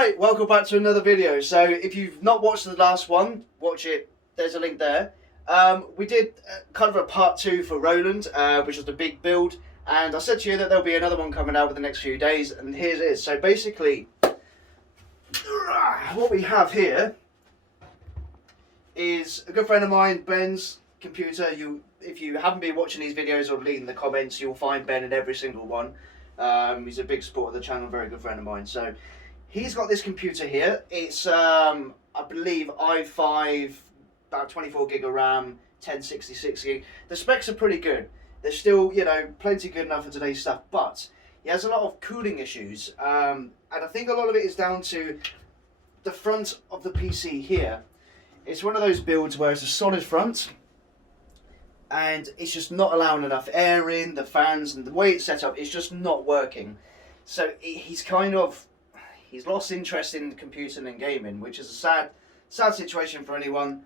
Right, welcome back to another video. So if you've not watched the last one, watch it. There's a link there. We did kind of a part 2 for Roland, which was the big build, and I said to you that there'll be another one coming out within the next few days, and here it is. So basically, what we have here is a good friend of mine, Ben's computer. If you haven't been watching these videos or reading the comments, you'll find Ben in every single one. He's a big supporter of the channel, very good friend of mine. So he's got this computer here. It's I believe i5, about 24 gig of RAM, 1066 gig. The specs are pretty good. They're still, plenty good enough for today's stuff, but he has a lot of cooling issues, and I think a lot of it is down to the front of the PC here. It's one of those builds where it's a solid front, and it's just not allowing enough air in, the fans, and the way it's set up, it's just not working. So he's lost interest in computing and gaming, which is a sad situation for anyone,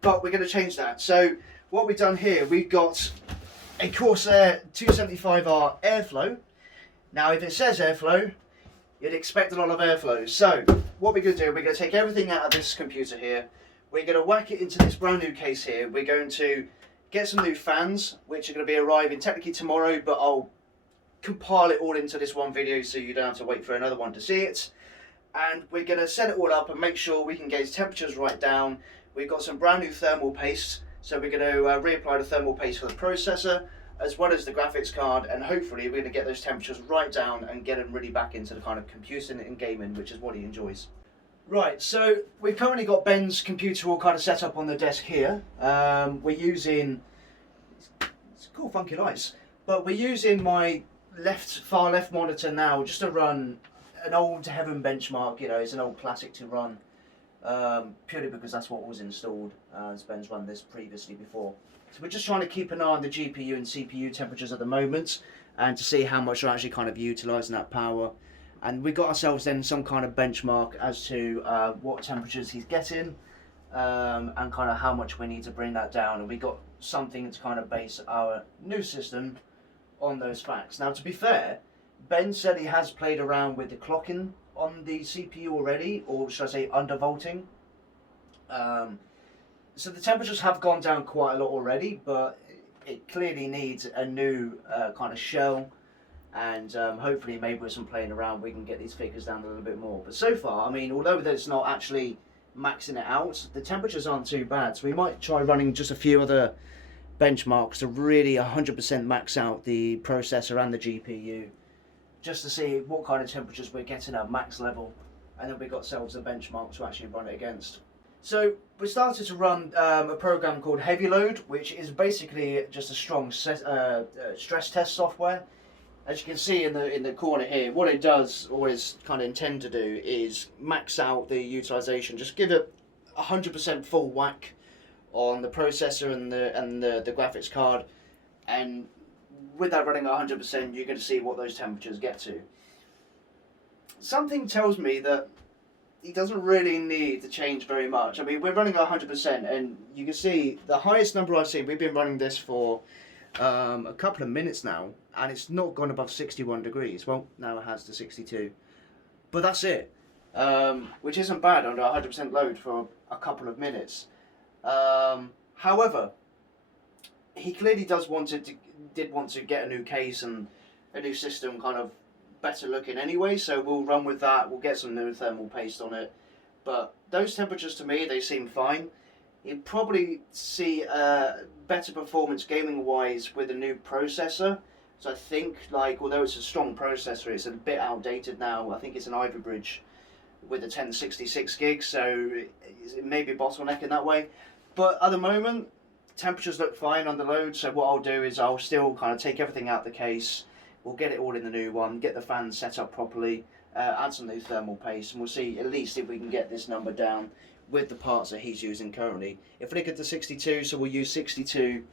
but we're going to change that. So what we've done here, we've got a Corsair 275R airflow. Now if it says airflow, you'd expect a lot of airflow. So what we're going to do, we're going to take everything out of this computer here, we're going to whack it into this brand new case here, we're going to get some new fans, which are going to be arriving technically tomorrow, but I'll compile it all into this one video so you don't have to wait for another one to see it. And we're going to set it all up and make sure we can get its temperatures right down. We've got some brand new thermal paste, so we're going to reapply the thermal paste for the processor as well as the graphics card, and hopefully we're going to get those temperatures right down and get him really back into the kind of computing and gaming, which is what he enjoys. Right, so we've currently got Ben's computer all kind of set up on the desk here. We're using, it's cool funky lights, but we're using my far left monitor now just to run an old Heaven benchmark. It's an old classic to run, purely because that's what was installed, as Ben's run this previously before. So we're just trying to keep an eye on the GPU and CPU temperatures at the moment, and to see how much we're actually kind of utilising that power. And we got ourselves then some kind of benchmark as to what temperatures he's getting, and kind of how much we need to bring that down. And we got something to kind of base our new system on those facts. Now, to be fair, Ben said he has played around with the clocking on the CPU already, or should I say undervolting. So the temperatures have gone down quite a lot already, but it clearly needs a new kind of shell. And hopefully maybe with some playing around we can get these figures down a little bit more. But so far, I mean, although it's not actually maxing it out, the temperatures aren't too bad. So we might try running just a few other benchmarks to really 100% max out the processor and the GPU, just to see what kind of temperatures we're getting at max level, and then we got ourselves a benchmark to actually run it against. So we started to run a program called Heavy Load, which is basically just a strong stress test software. As you can see in the corner here, what it does, or is kind of intended to do, is max out the utilization. Just give it 100% full whack on the processor and the graphics card, and with that running at 100%, you're going to see what those temperatures get to. Something tells me that he doesn't really need to change very much. I mean, we're running at 100%, and you can see the highest number I've seen. We've been running this for a couple of minutes now, and it's not gone above 61 degrees. Well, now it has to 62, but that's it, which isn't bad under 100% load for a couple of minutes. However, he clearly did want to get a new case and a new system, kind of better looking anyway, so we'll run with that. We'll get some new thermal paste on it, but those temperatures to me, they seem fine. You'd probably see better performance gaming wise with a new processor. So I think, although it's a strong processor, it's a bit outdated now. I think it's an Ivy Bridge with a 1066 gig, so it may be bottlenecking that way. But at the moment, temperatures look fine on the load, so what I'll do is I'll still kind of take everything out of the case. We'll get it all in the new one, get the fans set up properly, add some new thermal paste, and we'll see at least if we can get this number down with the parts that he's using currently. If we get to 62, so we'll use 62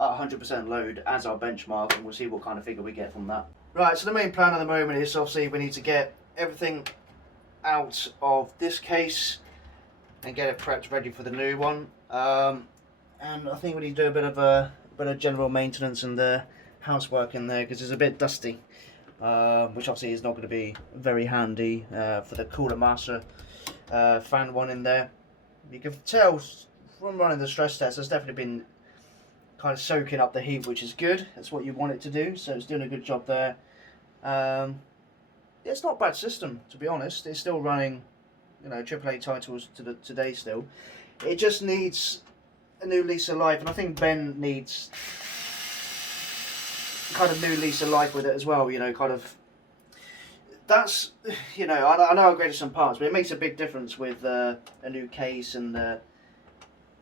at 100% load as our benchmark, and we'll see what kind of figure we get from that. Right, so the main plan at the moment is obviously we need to get everything out of this case and get it prepped ready for the new one. And I think we need to do a bit of general maintenance and housework in there because it's a bit dusty. which obviously is not going to be very handy for the Cooler Master fan one in there. You can tell from running the stress test, it's definitely been kind of soaking up the heat, which is good. That's what you want it to do, so it's doing a good job there. It's not a bad system, to be honest. It's still running, you know, AAA titles today still. It just needs a new lease of life, and I think Ben needs kind of new lease of life with it as well. You know, kind of. That's, you know, I know I graded some parts, but it makes a big difference with a new case and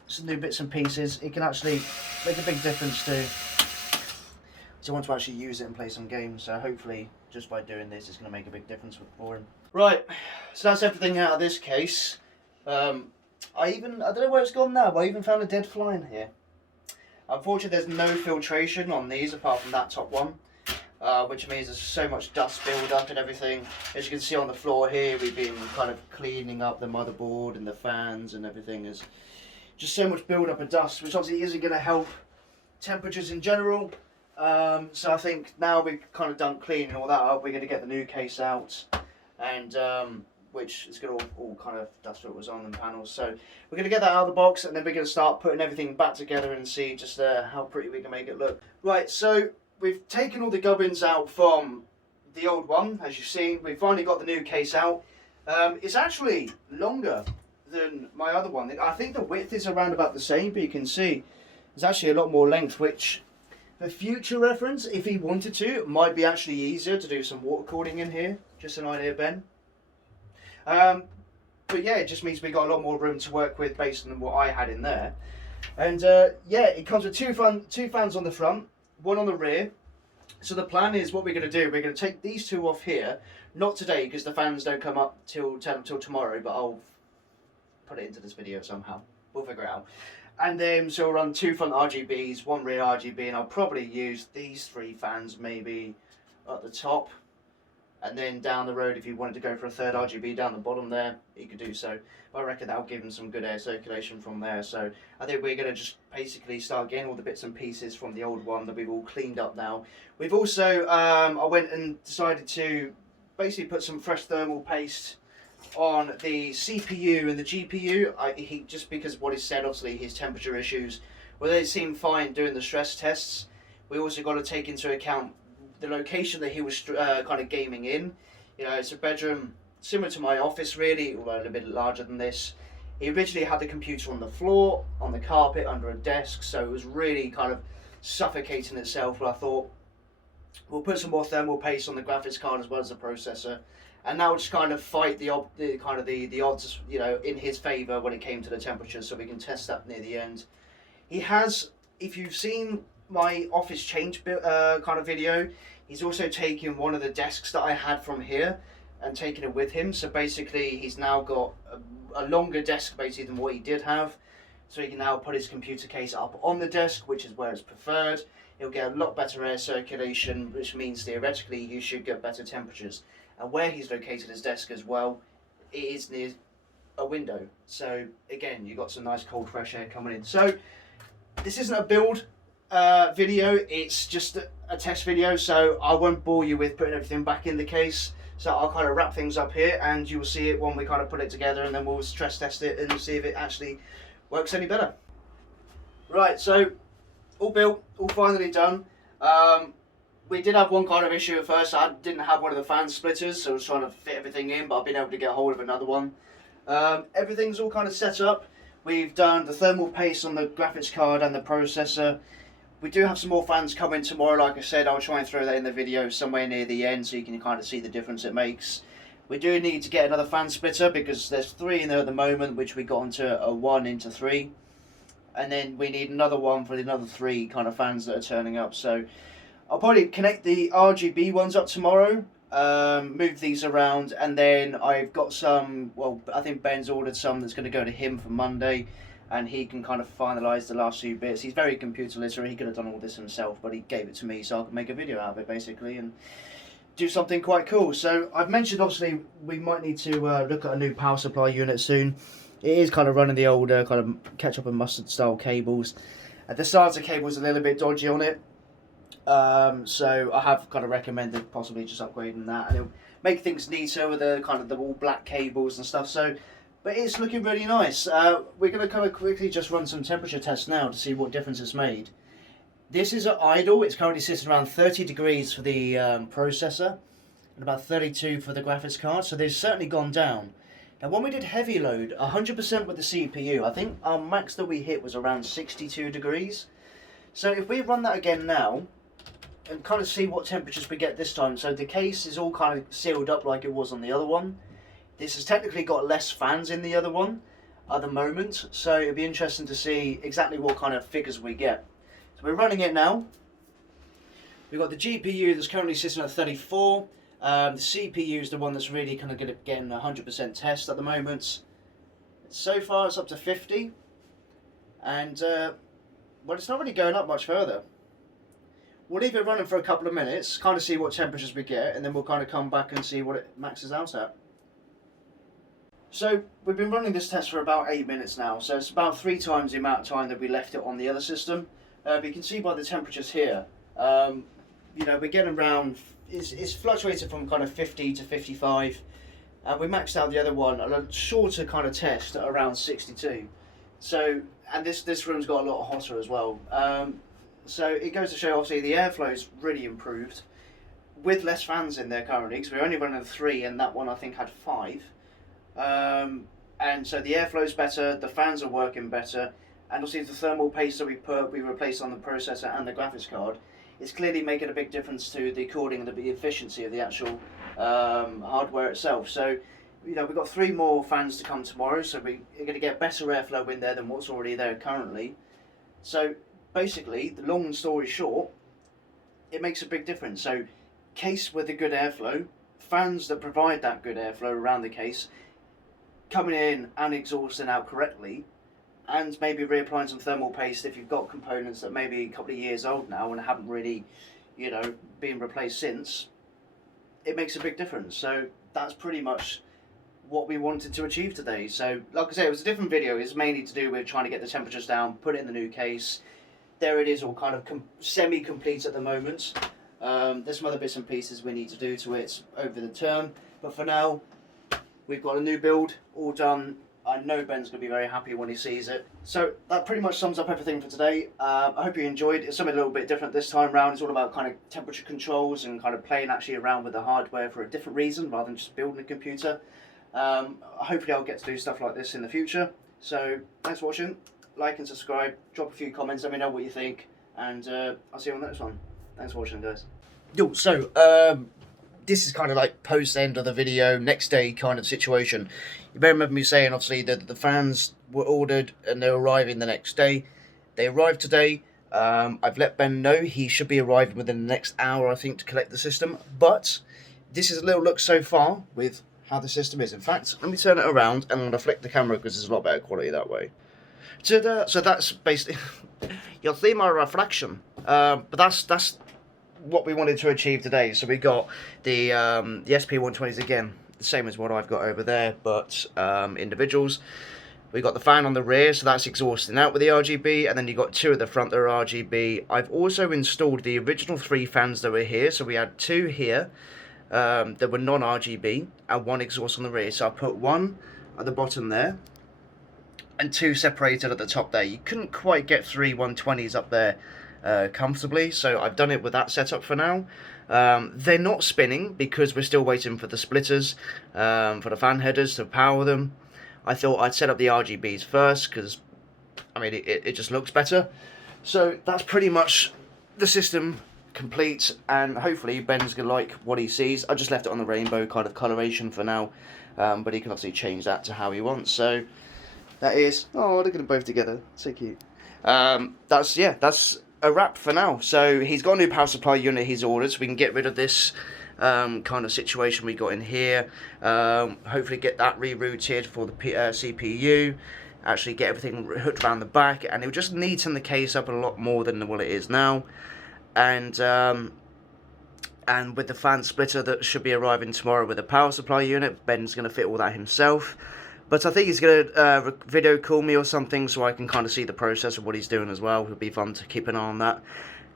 some new bits and pieces. It can actually make a big difference to want to actually use it and play some games. So hopefully, just by doing this, it's going to make a big difference for him. Right, so that's everything out of this case. I don't know where it's gone now, but I even found a dead fly in here. Unfortunately, there's no filtration on these apart from that top one, which means there's so much dust build up and everything. As you can see on the floor here, we've been kind of cleaning up the motherboard and the fans and everything. There's just so much build up of dust, which obviously isn't going to help temperatures in general. So I think now we've kind of done cleaning all that up, we're going to get the new case out, and which is going to all kind of dust filters on the panels. So we're going to get that out of the box, and then we're going to start putting everything back together and see just how pretty we can make it look. Right, so we've taken all the gubbins out from the old one, as you've seen. We've finally got the new case out. It's actually longer than my other one. I think the width is around about the same, but you can see there's actually a lot more length, which for future reference, if he wanted to, it might be actually easier to do some water cooling in here. Just an idea, Ben. But yeah, it just means we got a lot more room to work with based on what I had in there. And yeah, it comes with two fans on the front, one on the rear. So the plan is, what we're going to do, we're going to take these two off here. Not today, because the fans don't come up till tomorrow, but I'll put it into this video somehow. We'll figure it out. And then, so we'll run two front RGBs, one rear RGB, and I'll probably use these three fans maybe at the top. And then down the road, if you wanted to go for a third RGB down the bottom there, you could do so. But I reckon that'll give them some good air circulation from there. So I think we're going to just basically start getting all the bits and pieces from the old one that we've all cleaned up now. We've also, I went and decided to basically put some fresh thermal paste on the CPU and the GPU. Just because of what he said, obviously his temperature issues, well, they seem fine doing the stress tests. We also got to take into account the location that he was kind of gaming in. You know, it's a bedroom similar to my office really, although a little bit larger than this. He originally had the computer on the floor, on the carpet, under a desk, so it was really kind of suffocating itself. But I thought, we'll put some more thermal paste on the graphics card as well as the processor, and now just kind of fight the odds, you know, in his favour when it came to the temperatures, so we can test that near the end. He has, if you've seen my office change kind of video, he's also taken one of the desks that I had from here and taken it with him. So basically he's now got a longer desk basically than what he did have, so he can now put his computer case up on the desk, which is where it's preferred. He'll get a lot better air circulation, which means theoretically you should get better temperatures. And where he's located his desk as well, it is near a window, so again you got some nice cold fresh air coming in. So this isn't a build video, it's just a test video, so I won't bore you with putting everything back in the case. So I'll kind of wrap things up here, and you'll see it when we kind of put it together, and then we'll stress test it and see if it actually works any better. Right, so all built, all finally done. We did have one kind of issue at first. I didn't have one of the fan splitters, so I was trying to fit everything in, but I've been able to get hold of another one. Everything's all kind of set up. We've done the thermal paste on the graphics card and the processor. We do have some more fans coming tomorrow. Like I said, I'll try and throw that in the video somewhere near the end so you can kind of see the difference it makes. We do need to get another fan splitter because there's 3 in there at the moment, which we got into a 1 into 3. And then we need another one for the another 3 kind of fans that are turning up. So I'll probably connect the RGB ones up tomorrow, move these around, and then I've got some, well, I think Ben's ordered some that's going to go to him for Monday, and he can kind of finalise the last few bits. He's very computer literate, he could have done all this himself, but he gave it to me so I could make a video out of it basically and do something quite cool. So I've mentioned obviously we might need to look at a new power supply unit soon. It is kind of running the old kind of ketchup and mustard style cables. The starter cable's a little bit dodgy on it. So I have kind of recommended possibly just upgrading that, and it'll make things neater with the kind of the all black cables and stuff. So, but it's looking really nice. We're going to kind of quickly just run some temperature tests now to see what difference it's made. This is at idle. It's currently sitting around 30 degrees for the processor and about 32 for the graphics card. So they've certainly gone down. Now when we did heavy load, 100% with the CPU, I think our max that we hit was around 62 degrees. So if we run that again now and kind of see what temperatures we get this time. So the case is all kind of sealed up like it was on the other one. This has technically got less fans in the other one at the moment. So it'll be interesting to see exactly what kind of figures we get. So we're running it now. We've got the GPU that's currently sitting at 34. The CPU is the one that's really kind of getting a 100% test at the moment. So far it's up to 50. And, well, it's not really going up much further. We'll leave it running for a couple of minutes, kind of see what temperatures we get, and then we'll kind of come back and see what it maxes out at. So we've been running this test for about 8 minutes now, so it's about 3 times the amount of time that we left it on the other system. But you can see by the temperatures here, you know, we're getting around, it's fluctuated from kind of 50 to 55, and we maxed out the other one on a shorter kind of test at around 62. So, and this room's got a lot hotter as well. So it goes to show, obviously, the airflow's really improved with less fans in there currently, because we're only running 3 and that one I think had 5. And so the airflow's better, the fans are working better, and obviously the thermal paste that we replaced on the processor and the graphics card is clearly making a big difference to the cooling and the efficiency of the actual hardware itself. So, you know, we've got 3 more fans to come tomorrow, so we're going to get better airflow in there than what's already there currently. So basically, the long story short, it makes a big difference. So case with a good airflow, fans that provide that good airflow around the case, coming in and exhausting out correctly, and maybe reapplying some thermal paste if you've got components that may be a couple of years old now and haven't really, you know, been replaced since, it makes a big difference. So that's pretty much what we wanted to achieve today. So like I said, it was a different video. It's mainly to do with trying to get the temperatures down, put it in the new case. There it is, all kind of semi-complete at the moment. There's some other bits and pieces we need to do to it over the term, but for now we've got a new build all done. I know Ben's going to be very happy when he sees it. So that pretty much sums up everything for today. I hope you enjoyed. It's something a little bit different this time round. It's all about kind of temperature controls and kind of playing actually around with the hardware for a different reason rather than just building a computer. Hopefully I'll get to do stuff like this in the future. So thanks for watching. Like and subscribe. Drop a few comments. Let me know what you think. And I'll see you on the next one. Thanks for watching, guys. Yo, so this is kind of like post-end of the video, next day kind of situation. You better remember me saying, obviously, that the fans were ordered and they're arriving the next day. They arrived today. I've let Ben know he should be arriving within the next hour, I think, to collect the system. But this is a little look so far with how the system is. In fact, let me turn it around and I'm going to flick the camera because it's a lot better quality that way. So that's basically, you'll see my reflection. But that's what we wanted to achieve today. So we got the SP120s again, the same as what I've got over there, but individuals. We got the fan on the rear, so that's exhausting out with the RGB, and then you got 2 at the front that are RGB. I've also installed the original 3 fans that were here, so we had 2 here that were non-RGB, and 1 exhaust on the rear. So I put 1 at the bottom there, and 2 separated at the top there. You couldn't quite get 3 120s up there comfortably, so I've done it with that setup for now. They're not spinning because we're still waiting for the splitters, for the fan headers to power them. I thought I'd set up the RGBs first because, I mean, it just looks better. So that's pretty much the system complete, and hopefully Ben's going to like what he sees. I just left it on the rainbow kind of coloration for now, but he can obviously change that to how he wants. So that is, oh, look at them both together, so cute. That's a wrap for now. So he's got a new power supply unit he's ordered, so we can get rid of this kind of situation we got in here. Hopefully get that rerouted for the CPU, actually get everything hooked around the back, and it'll just neaten the case up a lot more than what it is now. And with the fan splitter that should be arriving tomorrow with the power supply unit, Ben's going to fit all that himself. But I think he's going to video call me or something so I can kind of see the process of what he's doing as well. It'll be fun to keep an eye on that.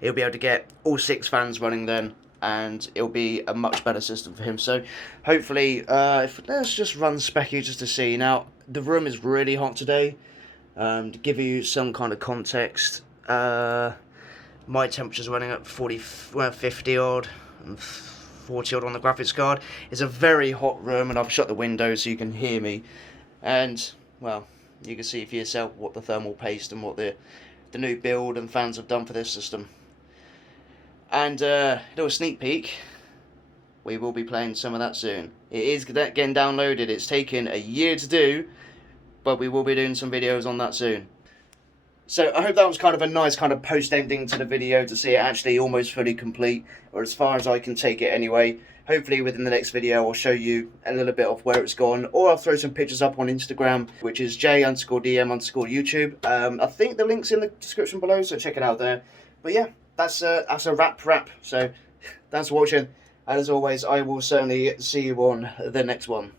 he'll be able to get all 6 fans running then, and it'll be a much better system for him. So hopefully, let's just run Specky just to see. Now, the room is really hot today. To give you some kind of context, my temperature's running at 50 odd and 40 odd on the graphics card. It's a very hot room, and I've shut the windows so you can hear me. And, well, you can see for yourself what the thermal paste and what the new build and fans have done for this system. And a little sneak peek, we will be playing some of that soon. It is getting downloaded. It's taken a year to do, but we will be doing some videos on that soon. So I hope that was kind of a nice kind of post ending to the video to see it actually almost fully complete, or as far as I can take it anyway. Hopefully within the next video I'll show you a little bit of where it's gone, or I'll throw some pictures up on Instagram, which is j_dm_YouTube. I think the link's in the description below, so check it out there. But yeah, that's a wrap. So thanks for watching, and as always, I will certainly see you on the next one.